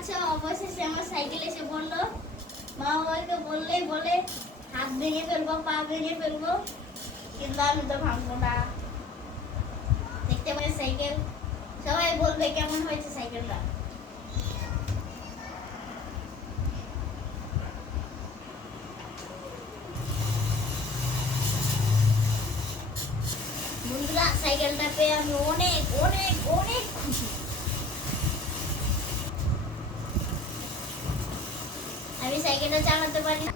পাচ্ছ অবশেষে আমার সাইকেল এসে পড়লো। মা বাবাকে বললেই বলে হাত ভেঙে ফেলবো, পা ভেঙে ফেলবো, কিন্তু আমি তো ভাঙবো না। দেখতে পাচ্ছি সাইকেল, সবাই বলবে কেমন হয়েছে সাইকেলটা। বন্ধুরা সাইকেলটা পেয়ে আমি অনেক অনেক অনেক খুশি। আমি সাইকেলটা চালাতে পারি না।